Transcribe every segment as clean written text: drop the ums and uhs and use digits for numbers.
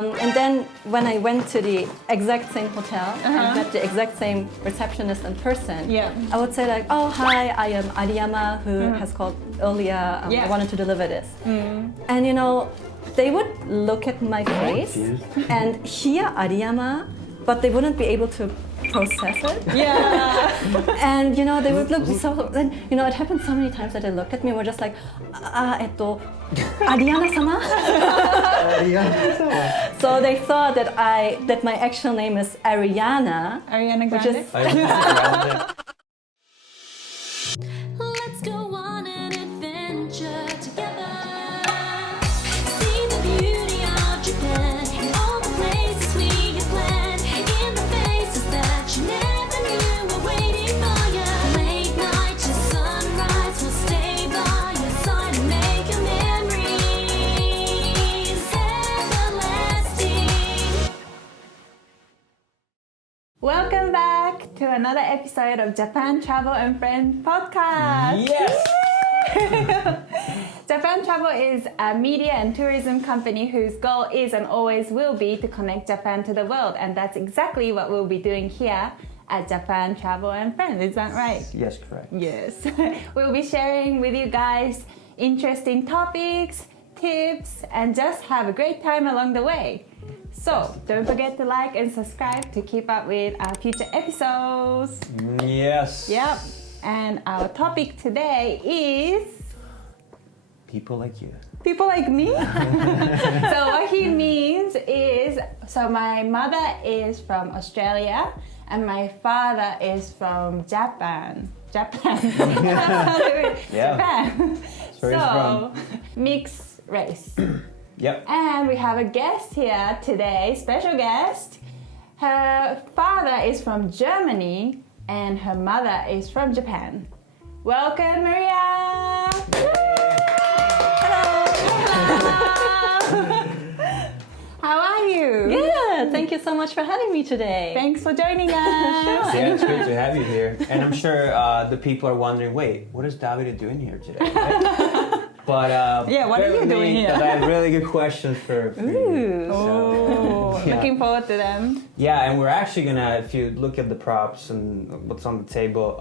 And then when I went to the exact same hotel and met the exact same receptionist in person, I would say like, oh, hi, I am Ariyama, who has called earlier, I wanted to deliver this. And you know, they would look at my face and hear Ariyama, but they wouldn't be able to process it. And you know, they would look so, and you know, it happened so many times that they looked at me and were just like, Ariana-sama? So they thought that my actual name is Ariana. Ariana Grande? Which is Let's go on an adventure together. See the beauty of Japan and all the places we have planned. In the faces that you never knew were waiting for you. Late night to sunrise, we'll stay by your side and make your memories everlasting. Welcome back to another episode of Japan Travel and Friends podcast. Yes! Japan Travel is a media and tourism company whose goal is and always will be to connect Japan to the world, and that's exactly what we'll be doing here at Japan Travel and Friends. Is that right? Yes, correct. Yes. We'll be sharing with you guys interesting topics, tips, and just have a great time along the way. So, don't forget to like and subscribe to keep up with our future episodes. Yes. Yep. And our topic today is People like you. people like me. So what he means is, so my mother is from Australia and my father is from Japan. Japan. Japan. Where he's So, mixed race. Yep. And we have a guest here today, special guest. Her father is from Germany and her mother is from Japan. Welcome, Maria! Hello! How are you? good. Thank you so much for having me today. Thanks for joining us. Yeah, it's great to have you here. And I'm sure the people are wondering, wait, what is Davide doing here today? Right? But Yeah, what are you doing here? I have really good questions for you. So, yeah. Looking forward to them. Yeah, and we're actually gonna, if you look at the props and what's on the table,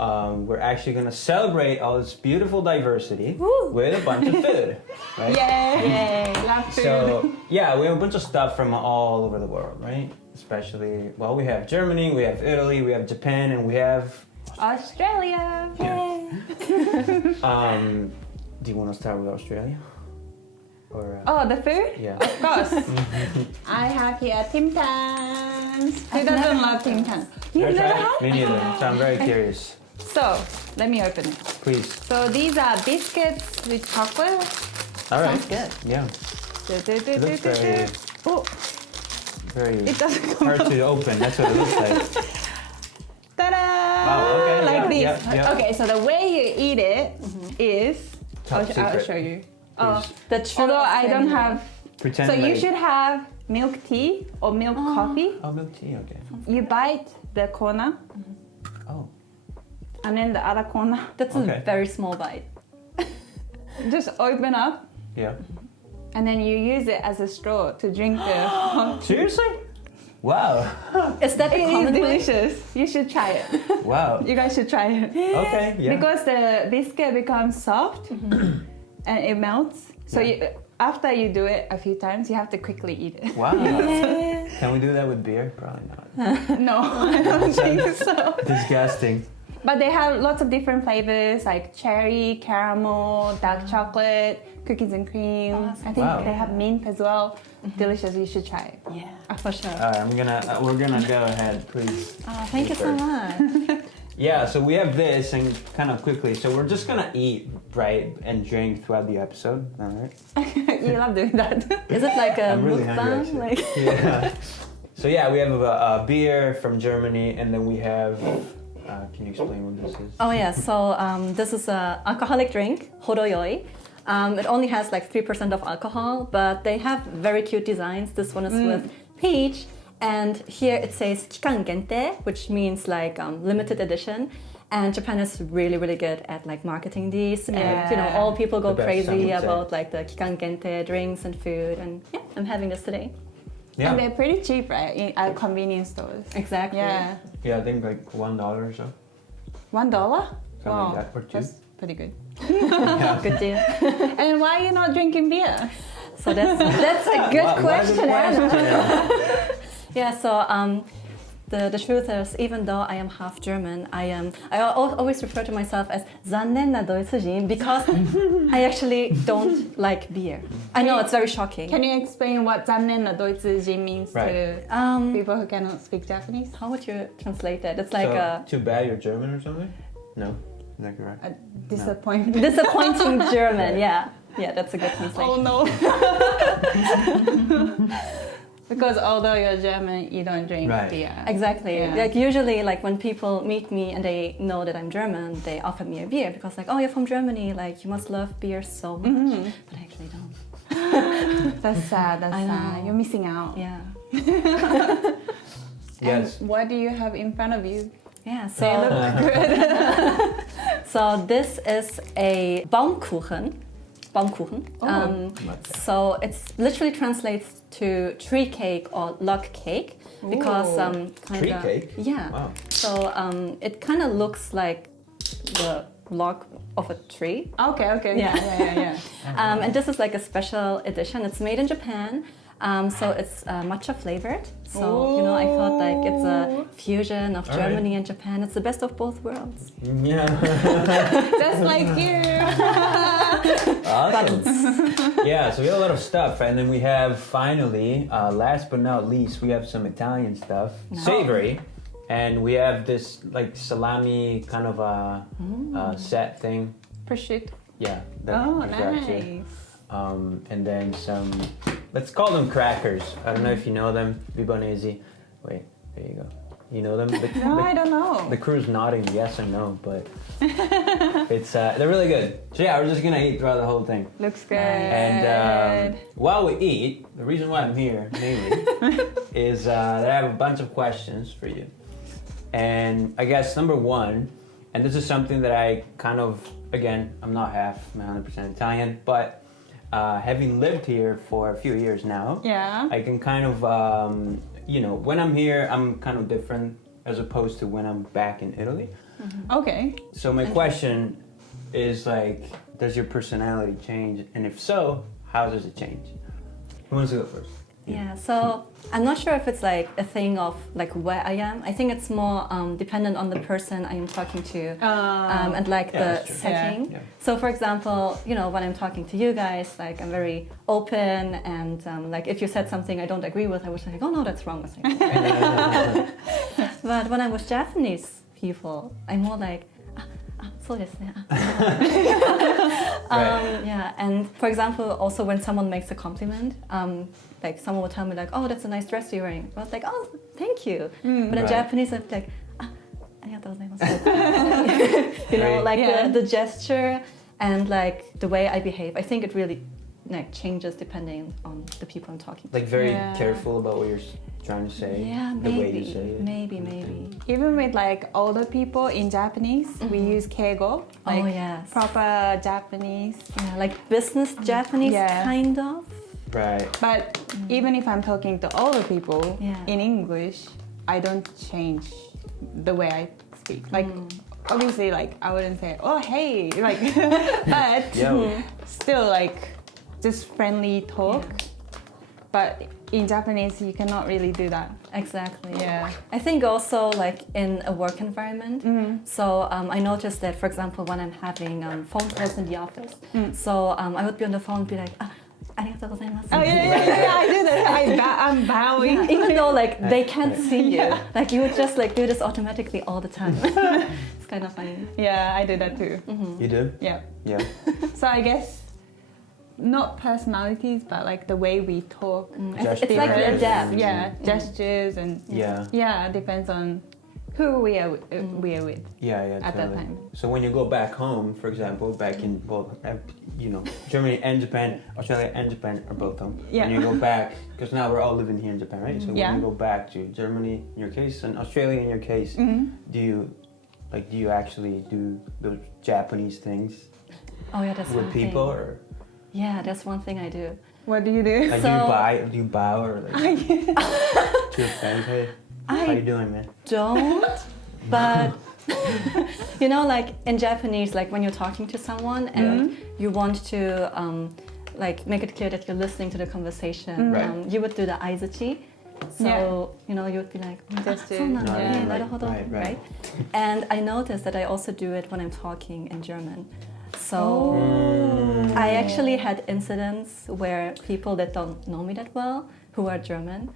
we're actually gonna celebrate all this beautiful diversity with a bunch of food, right? Yay! Love food. So, yeah, we have a bunch of stuff from all over the world, right? Especially, well, we have Germany, we have Italy, we have Japan, and we have... Australia! Yay! Do you want to start with Australia? Or, Oh, the food? Yeah. Of course. I have here Tim Tams. Who doesn't love Tim Tams? You've never had? Me neither, so I'm very curious. So, let me open it. Please. So these are biscuits with chocolate. All right. Sounds good. Yeah. It looks very, Oh, very it doesn't come hard to open. That's what it looks like. ta-da! Wow, okay, Like yeah, this. yeah, yeah. Okay, so the way you eat it is... Top I'll secret. show you. Please. The Although I don't have... Pretend So you like... should have milk tea or milk coffee. Oh, milk tea, okay. You bite the corner Oh. and then the other corner. That's Okay. a very small bite. Just open up Yeah. and then you use it as a straw to drink the... Seriously? Wow. Is that It a is common way? delicious. You should try it. Wow. You guys should try it. Okay, yeah. Because the biscuit becomes soft and it melts. So Yeah. after you do it a few times, you have to quickly eat it. Wow. Can we do that with beer? Probably not. No, I don't think so. Disgusting. But they have lots of different flavors like cherry, caramel, dark chocolate, cookies and cream. I think Wow. they have mint as well. Delicious. You should try it. Yeah, for sure. All right, we're gonna go ahead, please. Thank you so much. Yeah, so we have this, and kind of quickly, so we're just gonna eat, right, and drink throughout the episode, all right? You love doing that. Is it like a I'm really hungry, mukbang? actually. Like Yeah. So yeah, we have a beer from Germany, and then we have, can you explain what this is? Oh yeah, so this is a alcoholic drink, horoyoi. It only has like 3% of alcohol, but they have very cute designs. This one is with peach, and here it says kikan gente, which means like limited edition. And Japan is really, really good at like marketing these, and you know, all people go The best, some crazy would say. about like the kikan gente drinks and food. And yeah, I'm having this today. Yeah. And they're pretty cheap, right? At convenience stores. Exactly. Yeah. Yeah, I think like $1 or so. $1? Something Wow. like that, or two. That's pretty good. Yeah. Good deal. And why are you not drinking beer? So that's a good question, Anna. Yeah. So the truth is, even though I am half German, I always refer to myself as "잔넨나 도이치진" because I actually don't like beer. I know it's very shocking. Can you explain what "잔넨나 도이치지" means Right. to people who cannot speak Japanese? How would you translate it? It's like So, too bad you're German or something? No, is that correct? A disappointment. disappointing German. Yeah. Yeah, that's a good translation. Oh no. Because although you're German, you don't drink Right. beer. Exactly. Yeah. Like usually, like when people meet me and they know that I'm German, they offer me a beer because like, oh, you're from Germany, like you must love beer so much. But I actually don't. That's sad. That's I sad. know. You're missing out. Yeah. Yes. And what do you have in front of you? Yeah. They So look good. so this is a Baumkuchen. Baumkuchen. So it's literally translates to tree cake or log cake because Tree cake? Yeah. Wow. So it kind of looks like the log of a tree. Okay. Yeah. And this is like a special edition. It's made in Japan. So it's matcha flavored. So, you know, I thought like it's a fusion of All Germany and Japan. It's the best of both worlds. Yeah. Just like you. Awesome. Yeah, so we have a lot of stuff, and then we have finally, last but not least, we have some Italian stuff, savory, and we have this like salami kind of a set thing. Prosciutto. Yeah. Oh, there's that too. nice. And then some, let's call them crackers. I don't know if you know them, Vibonesi. Wait, there you go. You know them? No, I don't know. The crew's nodding yes and no, but it's they're really good. So yeah, we're just gonna eat throughout the whole thing. Looks good. And while we eat, the reason why I'm here mainly is that I have a bunch of questions for you. And I guess number one, and this is something that I kind of, again, I'm not half, I'm 100% Italian, but having lived here for a few years now, Yeah. I can kind of, you know, when I'm here, I'm kind of different as opposed to when I'm back in Italy. Okay. So my question is like, does your personality change? And if so, how does it change? Who wants to go first? Yeah, so I'm not sure if it's like a thing of like where I am. I think it's more dependent on the person I am talking to and like Yeah, the that's true. setting. Yeah. So for example, you know, when I'm talking to you guys, like I'm very open and like if you said something I don't agree with, I would say like, oh no, that's wrong. But when I'm with Japanese people, I'm more like, そうですね. Yeah, and for example, also when someone makes a compliment, like someone will tell me like, oh, that's a nice dress you're wearing. I was like, oh, thank you. But in Right. Japanese, I'm like, ありがとうございます. You know, like the gesture and like the way I behave. I think it really like changes depending on the people I'm talking to. Like very careful about what you're trying to say. Yeah, the way maybe, you say it. maybe. Even with like older people in Japanese, we use keigo. Like Oh, yes. proper Japanese. Yeah, like business Japanese Yeah. kind of. Right. But even if I'm talking to older people Yeah. in English, I don't change the way I speak. Like obviously, like I wouldn't say, "Oh, hey," like, but Yo. still like just friendly talk. Yeah. But in Japanese, you cannot really do that. Exactly. Yeah. I think also like in a work environment. So I noticed that, for example, when I'm having phone calls in the office, so I would be on the phone and be like, ありがとうございます. Oh yeah, I do that. I'm bowing. Yeah, even though like they can't see you, like you would just like do this automatically all the time. It's kind of funny. Yeah, I do that too. You do? Yeah. Yeah. So I guess not personalities, but like the way we talk. It's like we adapt. Yeah, gestures and Yeah. it depends on who we are with. Yeah, At that totally. time. So when you go back home, for example, back in, well, you know, Germany and Japan, Australia and Japan are both home. Yeah. When you go back, because now we're all living here in Japan, right? So Yeah. when you go back to Germany, in your case, and Australia, in your case, do you actually do those Japanese things Oh yeah, that's with one people, thing. or? Yeah, that's one thing I do. What do you do? Like, do you bow or like to your friends? Hey, how you doing, man? Don't, but you know, like in Japanese, like when you're talking to someone and you want to like make it clear that you're listening to the conversation, you would do the aizuchi. So you know, you would be like, right? And I noticed that I also do it when I'm talking in German. So I actually had incidents where people that don't know me that well, who are German,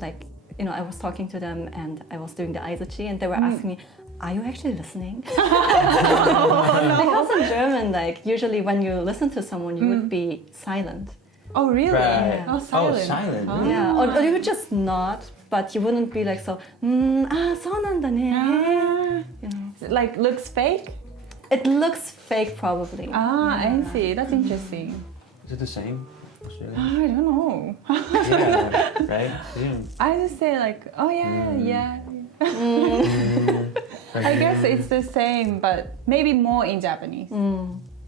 like, you know, I was talking to them and I was doing the aizuchi and they were asking me, are you actually listening? Because in German, like, usually when you listen to someone, you would be silent. Oh, really? Right. Oh, silent. Oh, silent. Oh. Yeah, or you would just nod, but you wouldn't be like so, そうなんだね. You know. Like, looks fake? It looks fake, probably. I see. That's interesting. Is it the same? Australia? I don't know. Yeah, right? Yeah. I just say like, oh yeah. I guess it's the same, but maybe more in Japanese.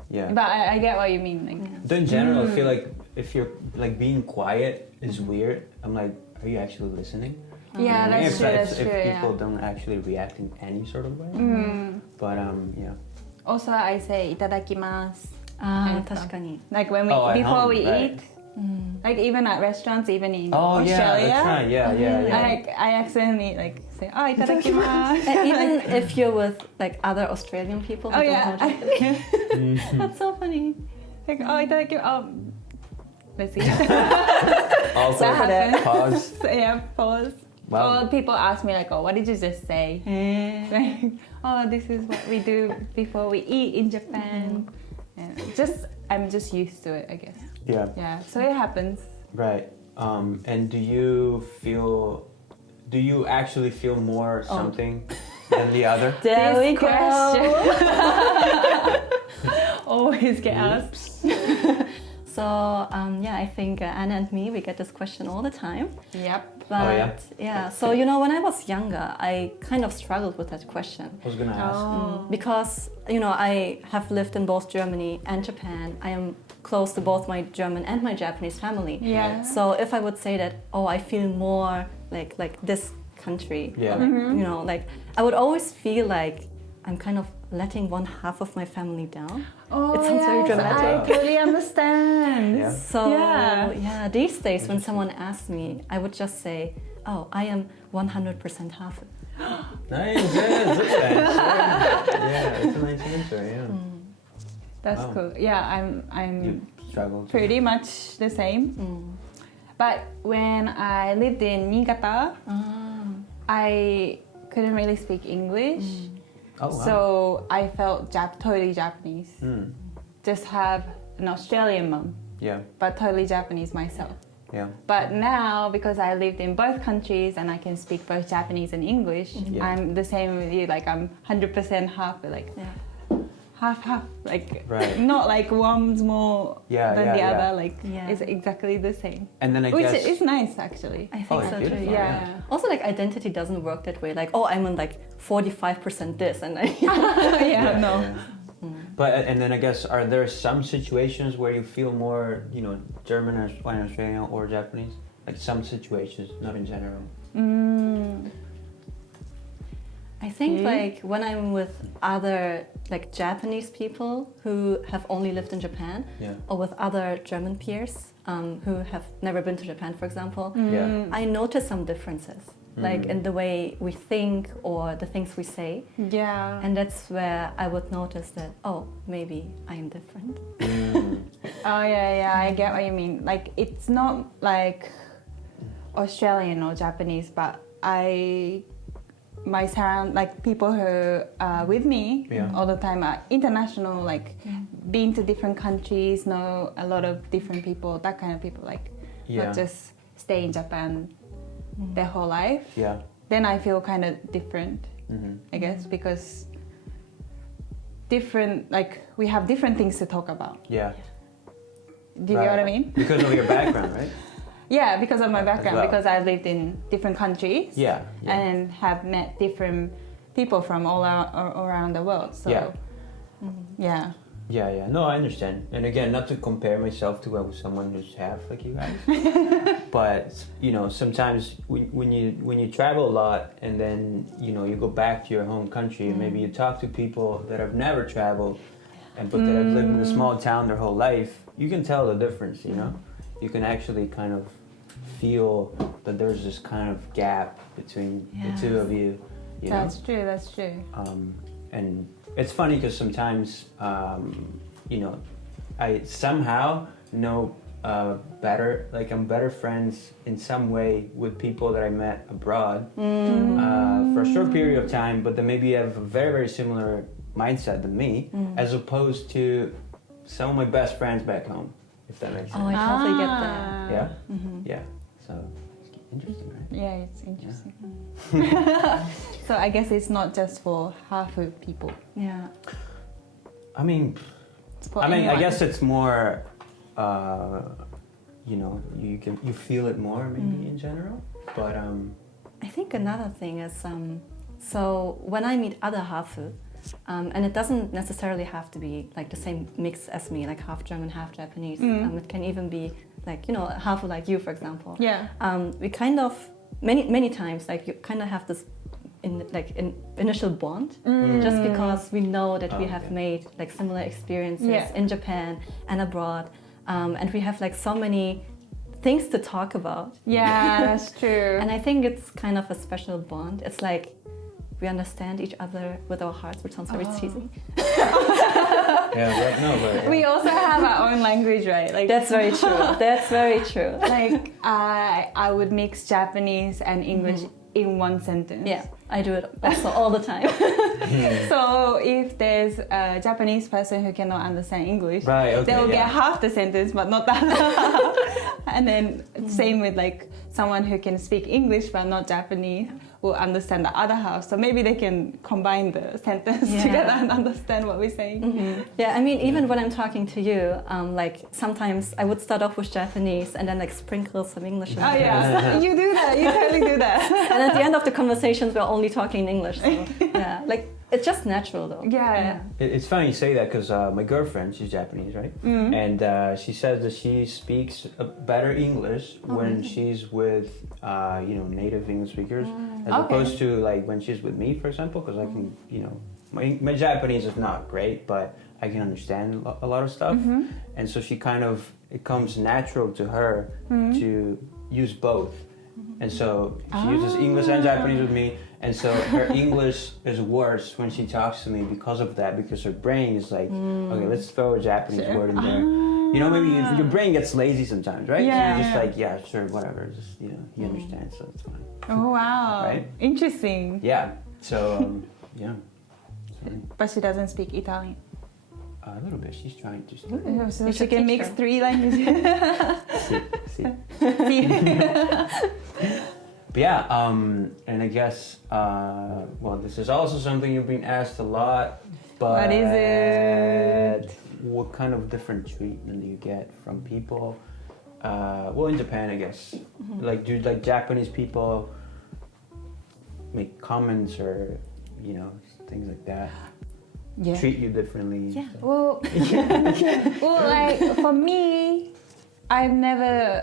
Yeah. But I get what you mean. Like, Though in general, I feel like if you're like being quiet is weird. I'm like, are you actually listening? yeah, that's true. That's true. If people don't actually react in any sort of way. But yeah. Also, I say itadakimasu. 確かに. Like when we at before home, we right. eat, like even at restaurants, even in Oh yeah, Australia. that's right. Yeah. I accidentally like say, oh, itadakimasu. And even if you're with like other Australian people who don't know Japanese. That's so funny. Like, oh, itadakimasu. Oh, let's see. Also, That happens. pause. So, yeah, pause. Wow. Or people ask me like, oh, what did you just say? Like, oh, this is what we do before we eat in Japan. And I'm just used to it, I guess. Yeah. Yeah, so it happens. Right. And do you actually feel more something than the other? There we go. Always get asked. So yeah, I think Anna and me, we get this question all the time. Yep. But yeah, so you know, when I was younger, I kind of struggled with that question. I was gonna ask. Because, you know, I have lived in both Germany and Japan. I am close to both my German and my Japanese family. Yeah. So if I would say that, oh, I feel more like this country, Yeah. or like, you know, like I would always feel like I'm kind of letting one half of my family down. Oh, It sounds very yes, dramatic. I totally understand. Yeah. So Yeah. yeah, these days when someone asks me, I would just say, oh, I am 100% half. Nice. Yeah, look at that. Yeah, it's a nice answer. Yeah. That's Wow. cool. Yeah, I'm You struggled. pretty much the same. But when I lived in Niigata, I couldn't really speak English. Oh wow. So I felt totally Japanese. Just have an Australian mom, Yeah. but totally Japanese myself. Yeah. But now, because I lived in both countries and I can speak both Japanese and English, Yeah. I'm the same with you. Like I'm 100% half, like half. Like Right. not like one's more Yeah, than yeah, the yeah. other. Like Yeah. it's exactly the same. And then I Which guess is nice actually. I think Oh, so it's too. beautiful, Yeah. yeah. Also, like identity doesn't work that way. Like, oh, I'm on like 45% this, and I, yeah, no. yeah. But and then I guess, are there some situations where you feel more, you know, German or Australian or Japanese? Like some situations, not in general. I think like when I'm with other like Japanese people who have only lived in Japan, Yeah. or with other German peers who have never been to Japan, for example, Yeah. I notice some differences, like in the way we think or the things we say. Yeah. And that's where I would notice that, oh, maybe I am different. Oh yeah, I get what you mean. Like it's not like Australian or Japanese, but my surround, like people who are with me Yeah. all the time are international, like been to different countries, know a lot of different people, that kind of people, like Yeah. not just stay in Japan their whole life. Yeah. Then I feel kind of different, I guess, because different, like we have different things to talk about. Yeah. Do you get what I mean? Because of your background, right? Yeah, because of my background, well. because I've lived in different countries. Yeah. Yeah. And have met different people from all around the world. So, Yeah. yeah. Yeah. No, I understand. And again, not to compare myself to someone who's half like you guys, but sometimes when you travel a lot and then you go back to your home country and maybe you talk to people that have never traveled but that have lived in a small town their whole life, you can tell the difference. You can actually kind of feel that there's this kind of gap between the two of you. That's true. And it's funny because sometimes, I somehow know better, like I'm better friends in some way with people that I met abroad for a short period of time, but then maybe have a very, very similar mindset than me, as opposed to some of my best friends back home, if that makes sense. Oh, I totally get that. Yeah? Yeah. So, interesting, right? Yeah, it's interesting. So I guess it's not just for half of people. Yeah. I mean, I guess it's more, you feel it more maybe in general, but I think another thing is, so when I meet other Hafu, and it doesn't necessarily have to be like the same mix as me, like half German, half Japanese. It can even be like, Hafu like you, for example. Yeah. We kind of, many times, like you kind of have this initial bond, just because we know that we have made like similar experiences in Japan and abroad, and we have like so many things to talk about. Yeah, that's true. And I think it's kind of a special bond. It's like we understand each other with our hearts, which sounds very cheesy. We also have our own language, right? Like that's very true. That's very true. Like I would mix Japanese and English in one sentence. Yeah, I do it also all the time. So if there's a Japanese person who cannot understand English, they'll get half the sentence but not the other half. And then same with like someone who can speak English but not Japanese will understand the other half. So maybe they can combine the sentence together and understand what we're saying. Yeah, I mean, even when I'm talking to you, like sometimes I would start off with Japanese and then like sprinkle some English in there. Oh yeah, you do that. You totally do that. And at the end of the conversations, we're only talking in English. So yeah, like it's just natural though. Yeah. It's funny you say that because my girlfriend, she's Japanese, right? And she says that she speaks better English when she's with native English speakers, as opposed to like when she's with me, for example, because I can, my Japanese is not great, but I can understand a lot of stuff, and so she it comes natural to her to use both, and so she uses English and Japanese with me. And so her English is worse when she talks to me because of that, because her brain is like, okay, let's throw a Japanese word in there. Maybe your brain gets lazy sometimes, right? Yeah. So you're just like, yeah, sure, whatever. Just, you understand, so it's fine. Oh, wow. Right? Interesting. Yeah. So, yeah. But she doesn't speak Italian. A little bit. She's trying to start. So she can mix 3 languages. But yeah, and I guess, this is also something you've been asked a lot, but what is it? What kind of different treatment do you get from people? In Japan, I guess. Like, do Japanese people make comments or, things like that? Yeah. Treat you differently? Yeah. Well, like for me, I've never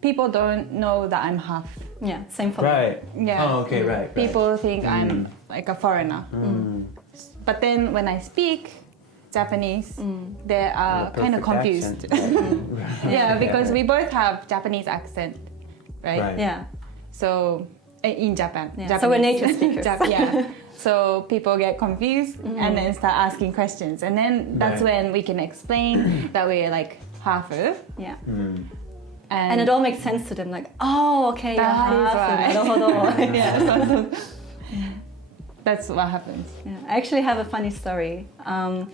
people don't know that I'm half. Yeah, same for me. Right. Yeah. Oh, okay, right. People think I'm like a foreigner. But then when I speak Japanese, they are kind of confused. Yeah, because we both have Japanese accent, right? Yeah. So in Japan. Yeah. So we're native speakers. Yeah. So people get confused and then start asking questions. And then that's when we can explain that we're like half of. Yeah. And it all makes sense to them, like, oh, okay, you're half. Yeah, that's what happens. Yeah. I actually have a funny story. When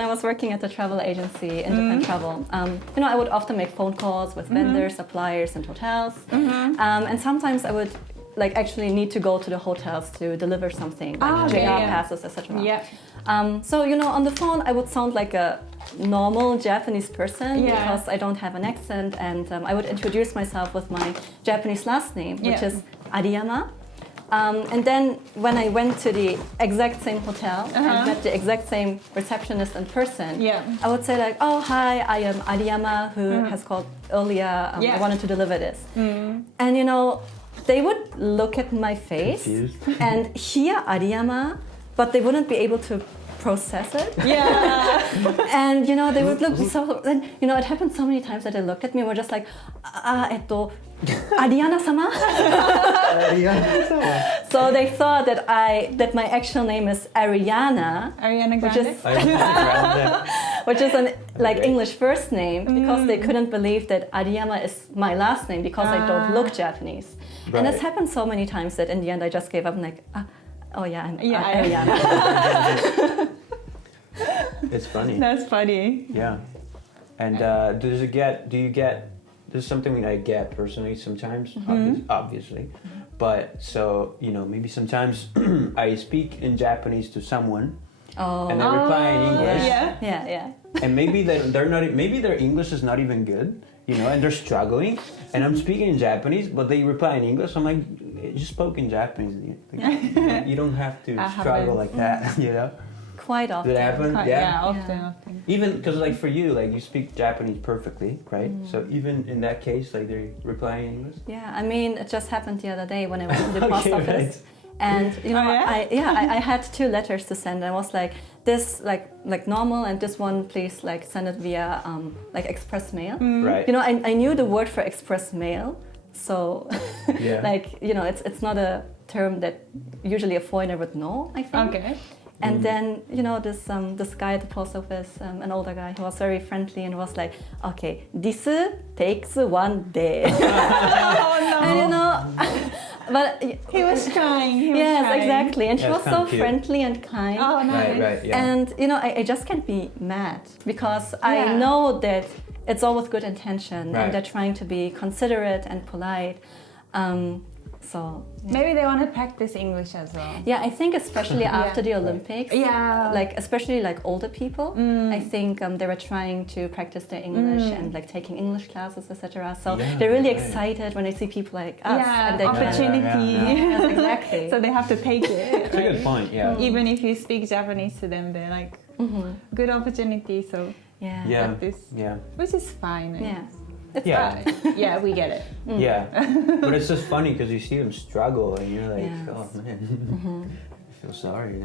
I was working at the travel agency in Japan Travel, I would often make phone calls with vendors, suppliers, and hotels. And sometimes I would actually need to go to the hotels to deliver something, like JR passes, etc. Yeah. So on the phone I would sound like a normal Japanese person because I don't have an accent, and I would introduce myself with my Japanese last name, which is Ariyama. And then when I went to the exact same hotel and met the exact same receptionist in person, I would say like, oh, hi, I am Ariyama, who has called earlier, I wanted to deliver this. And you know, they would look at my face and hear Ariyama, but they wouldn't be able to process it. And you know, they would look so, and you know, it happened so many times that they looked at me and were just like, Ariana-sama? So they thought that my actual name is Ariana, which is an English first name, because they couldn't believe that Ariyama is my last name because I don't look Japanese. And it's happened so many times that in the end I just gave up and like, oh yeah, I'm Ariana. It's funny. That's funny. Yeah. And do you get, this is something that I get personally sometimes, obviously. But so, you know, maybe sometimes I speak in Japanese to someone and they reply in English. And maybe maybe their English is not even good, you know, and they're struggling. And I'm speaking in Japanese, but they reply in English. I'm like, you spoke in Japanese. Like, you don't have to struggle like that, you know? Quite often. Did it happen? Often. Even because like for you, like you speak Japanese perfectly, right? So even in that case, like they're replying in English? Yeah, I mean, it just happened the other day when I went to the post office. Right. And you know, I had 2 letters to send. I was like, this like normal, and this one please like send it via like express mail. Right. You know, I knew the word for express mail, so like, you know, it's not a term that usually a foreigner would know, I think. Okay. And then, you know, this guy at the post office, an older guy, he was very friendly and was like, okay, this takes 1 day. And you know, but he was trying. Yes, exactly. And he was so cute. friendly and kind. Oh, nice. Right, yeah. And you know, I just can't be mad because I know that it's all with good intention and they're trying to be considerate and polite. So maybe they want to practice English as well. Yeah, I think especially after the Olympics. Yeah. Like especially like older people. I think they were trying to practice their English and like taking English classes, etc. So they're really excited when they see people like us. Yeah, and they opportunity. Yes, exactly. So they have to take it. It's a good point, yeah. Even if you speak Japanese to them, they're like, good opportunity. So practice. Yeah. Which is fine. Yeah. It's fine. Yeah, we get it. Yeah. But it's just funny because you see them struggle and you're like, oh man, I feel sorry.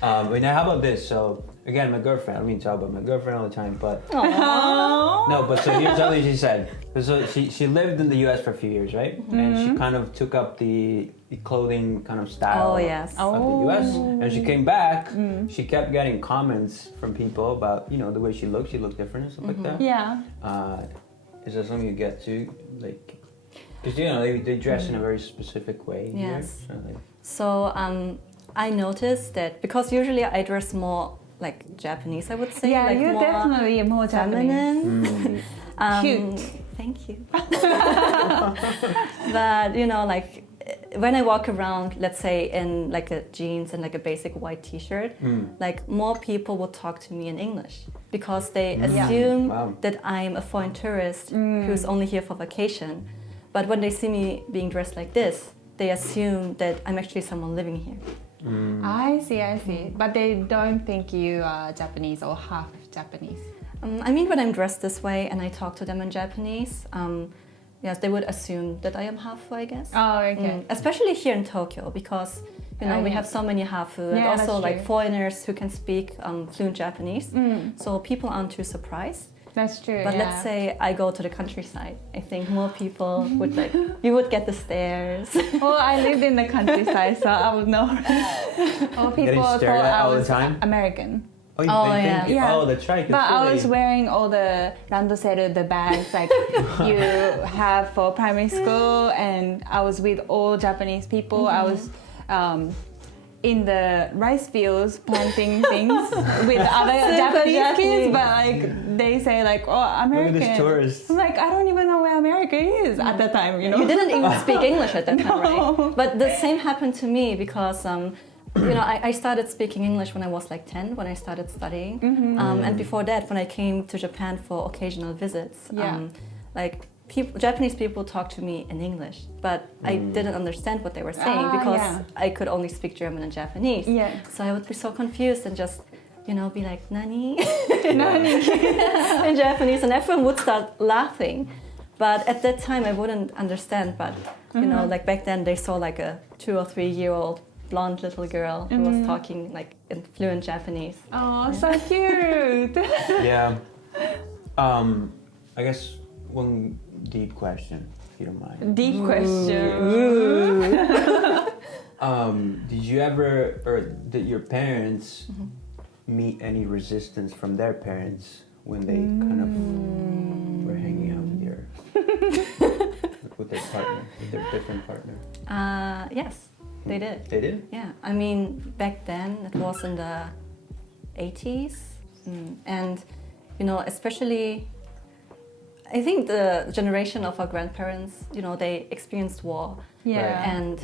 But now how about this? So again, my girlfriend, I mean talk about my girlfriend all the time, but no, but so here's something she said. So she lived in the US for a few years, right? And she kind of took up the clothing kind of style of the US. And she came back, she kept getting comments from people about, you know, the way she looked different and stuff like that. Yeah. Is that something you get to, like, because you know they dress in a very specific way. Yes. Here, so I noticed that because usually I dress more like Japanese, I would say. Yeah, like you're more definitely more feminine. Cute. Thank you. But you know, like when I walk around, let's say in like a jeans and like a basic white T-shirt, like more people will talk to me in English because they assume that I'm a foreign tourist who's only here for vacation. But when they see me being dressed like this, they assume that I'm actually someone living here. I see. But they don't think you are Japanese or half Japanese. I mean, when I'm dressed this way and I talk to them in Japanese, yes, they would assume that I am Hafu, I guess. Oh, okay. Especially here in Tokyo, because you know we have so many Hafu and also like foreigners who can speak fluent Japanese. So people aren't too surprised. That's true. But let's say I go to the countryside, I think more people would like, you would get the stares. Well, I lived in the countryside, so I would know. Or people thought I was American. Oh, that's right. But I was wearing all the randoseru, the bags like you have for primary school, and I was with all Japanese people. I was in the rice fields planting things with other Japanese kids, but like they say like, oh, American. Look at this tourist. I'm like, I don't even know where America is at that time, you know. You didn't even speak English at that time, right? But the same happened to me because you know, I started speaking English when I was like 10, when I started studying. And before that, when I came to Japan for occasional visits, like Japanese people talk to me in English, but I didn't understand what they were saying because I could only speak German and Japanese. Yeah. So I would be so confused and just, be like, nani? Nani? in Japanese, and everyone would start laughing. But at that time, I wouldn't understand. But, like back then, they saw like a 2 or 3 year old blonde little girl who was talking like in fluent Japanese. Oh, so cute. Yeah. I guess one deep question, if you don't mind. Deep question. Did you ever, or did your parents meet any resistance from their parents when they kind of were hanging out with their partner, with their different partner? Yes, they did. They did? Yeah, I mean, back then it was in the 80s, and especially, I think the generation of our grandparents, they experienced war. Yeah. And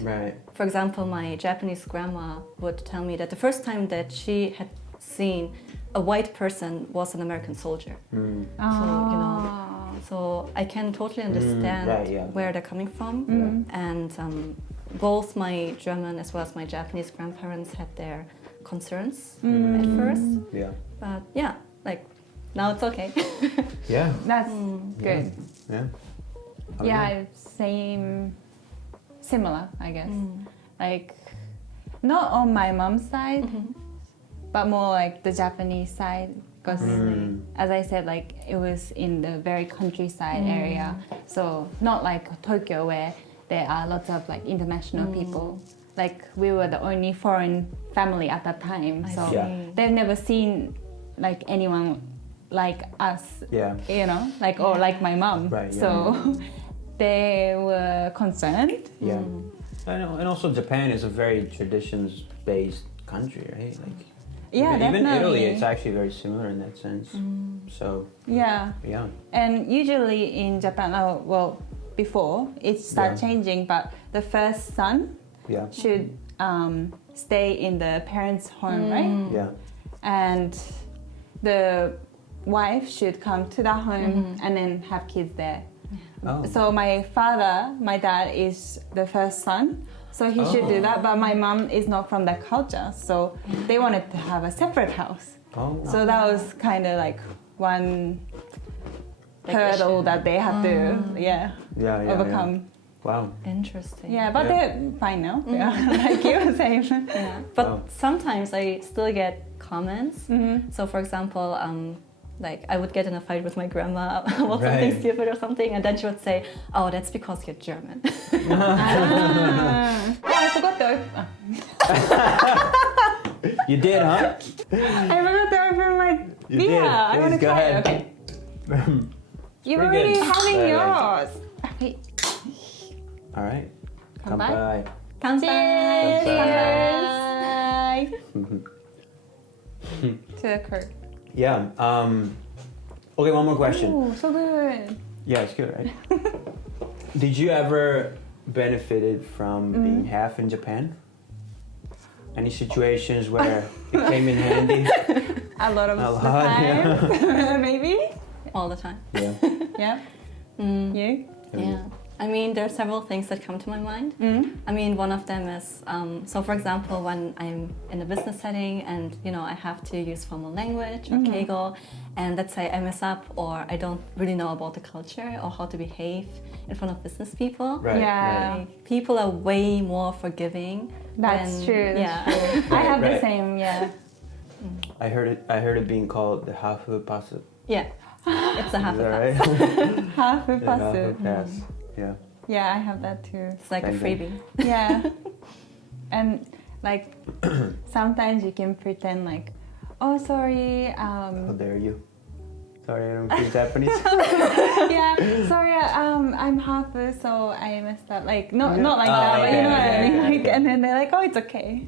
for example, my Japanese grandma would tell me that the first time that she had seen a white person was an American soldier. So I can totally understand where they're coming from. And both my German as well as my Japanese grandparents had their concerns at first. Yeah. But yeah, like now it's okay. Yeah. That's good. Yeah. Yeah, similar, I guess. Like, not on my mom's side, but more like the Japanese side. Because, as I said, like it was in the very countryside area, so not like Tokyo where there are lots of like international people. Like we were the only foreign family at that time, so they've never seen like anyone like us. Yeah. Or like my mom. Right. Yeah. So they were concerned. Yeah. I know, and also Japan is a very traditions-based country, right? Like. Yeah, even definitely. Italy, it's actually very similar in that sense. So yeah. And usually in Japan, before it starts changing, but the first son should stay in the parents' home, right? Yeah. And the wife should come to the home and then have kids there. Oh. So my dad is the first son. So he should do that, but my mom is not from that culture, so they wanted to have a separate house. Oh. So that was kind of like one hurdle that they had to overcome. Yeah. Wow. Interesting. Yeah, but they're fine now. Yeah, like you were saying. Yeah. But sometimes I still get comments. So for example, like I would get in a fight with my grandma about something stupid or something, and then she would say, "Oh, that's because you're German." I forgot to open. You did, huh? I forgot to open my beer. I want to go try ahead. it. Okay. You're pretty already good. having Right. yours. Okay. All right. Kanpai. Kanpai. Cheers. To the crew. Yeah. Okay, one more question. Oh, so good. Yeah, it's good, right? Did you ever benefited from being half in Japan? Any situations where it came in handy? A lot of the lot, time. Maybe. All the time. Yeah. Yeah. You? Yeah. I mean, there are several things that come to my mind. I mean, one of them is, so for example, when I'm in a business setting and, I have to use formal language or keigo, and let's say I mess up or I don't really know about the culture or how to behave in front of business people. Right. Yeah. Like, people are way more forgiving. That's true. That's true. I have the same, I heard it being called the half of pass. Yeah. It's a half Is a that pass. right? half a Yeah, half pass. a pass. Yeah. Yeah, I have that too. It's like a Same thing. freebie. Yeah. And like sometimes you can pretend like, oh sorry, How dare you? Sorry, I don't speak Japanese. yeah, sorry, I'm half, so I messed up. Like not like that, but you know what I mean. Like, and then they're like, oh, it's okay.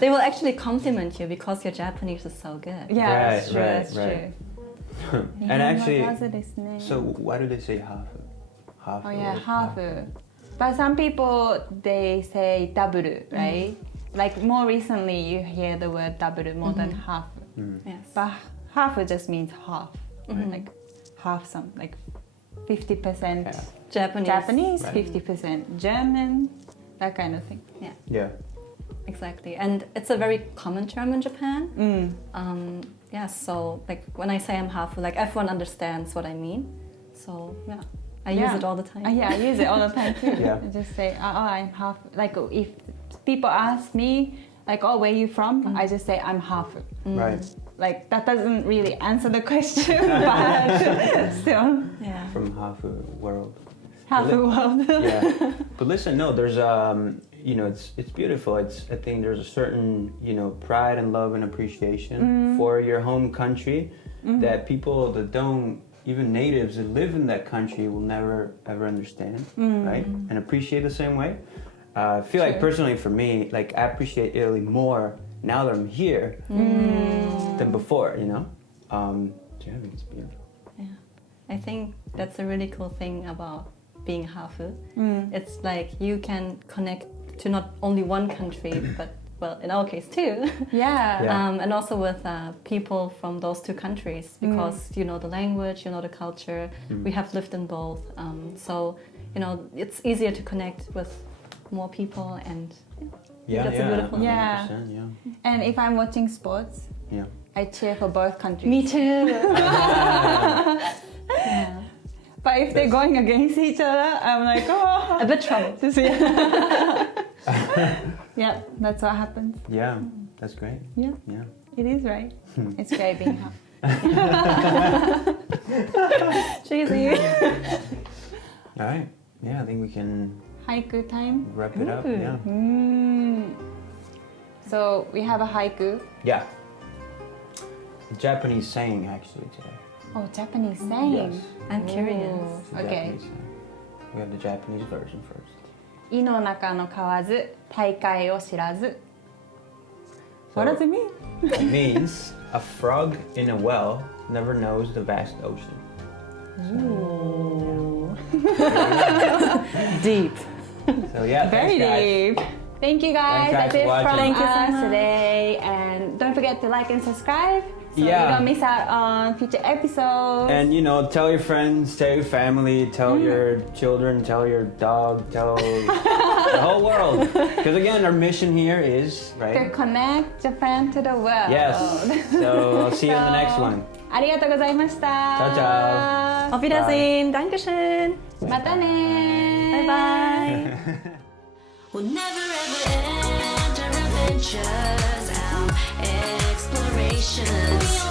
They will actually compliment you because your Japanese is so good. Yeah, that's true. Right, That's right. true. And actually, so so why do they say half? Half. oh yeah, half. But some people they say double, right? Like more recently, you hear the word double more than half. Yes. But half just means half, like half some, like 50% Japanese. Japanese, Right. 50% German, that kind of thing. Yeah. Exactly, and it's a very common term in Japan. So like when I say I'm half, like everyone understands what I mean. So yeah, I use it all the time. Yeah, I use it all the time too. Yeah. I just say, I'm half. Like if people ask me, like, oh, where you from? I just say I'm half. Right. Like that doesn't really answer the question, but still. Yeah. From half a world. Half the world. Yeah. But listen, no, there's it's beautiful. I think there's a certain, pride and love and appreciation for your home country that people that don't, even natives that live in that country will never ever understand, right? And appreciate the same way. I feel like personally for me, like I appreciate Italy more now that I'm here than before, I think it's beautiful. Yeah. I think that's a really cool thing about being hafu. It's like you can connect to not only one country, but well, in our case too. Yeah. And also with people from those two countries, because you know the language, you know the culture. We have lived in both, so it's easier to connect with more people, and that's a beautiful thing. Yeah. And if I'm watching sports, I cheer for both countries. Me too. But if they're going against each other, I'm like, oh, A bit trouble. Yeah, that's what happens. Yeah, that's great. Yeah, Yeah. it is right. It's great being half. Cheesy. All right. Yeah, I think we can Haiku time. wrap it up. Yeah. So we have a haiku. Yeah. A Japanese saying actually today. Oh, Japanese saying. Yes. I'm curious. It's a Okay. Japanese saying. We have the Japanese version first. 井の中の蛙、大海を知らず。What does it mean? It means a frog in a well never knows the vast ocean. Deep. So yeah, Very thanks, guys. deep. Thank you guys. Thanks, guys, That's it for watching. from Thank you so us much. today. And don't forget to like and subscribe so Yeah. you don't miss out on future episodes. And tell your friends, tell your family, tell your children, tell your dog, tell the whole world. Because again, our mission here is to right. connect Japan to the world. Yes. So I'll see you in the next one. ありがとうございました。 Ciao, ciao. Auf Wiedersehen. Dankeschön. またね。 Bye bye. We'll never ever end our adventures, our explorations.